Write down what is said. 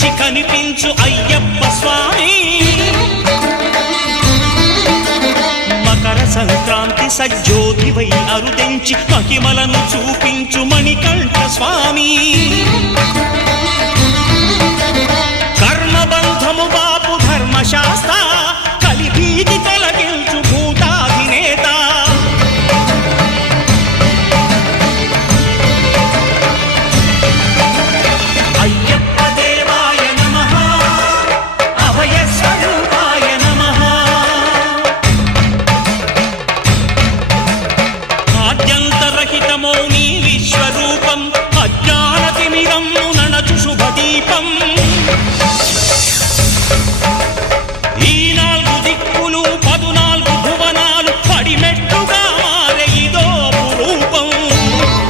కనిపించి కనిపించు అయ్యప్ప స్వామి మకర సంక్రాంతి సజ్జోతివై అరుదెంచి మహిమలను చూపించు మణికంఠ స్వామి కర్మబంధము బాపు ధర్మశాస్త్ర కలిభీతి తొలగించు భూతాధినేత అయ్యప్ప దేవాయ నమః అభయ స్వరూపాయ నమః ఆద్యంతరహితమో నీ విశ్వరూపం అజ్ఞానతిమిరము నణచు శుభదీపం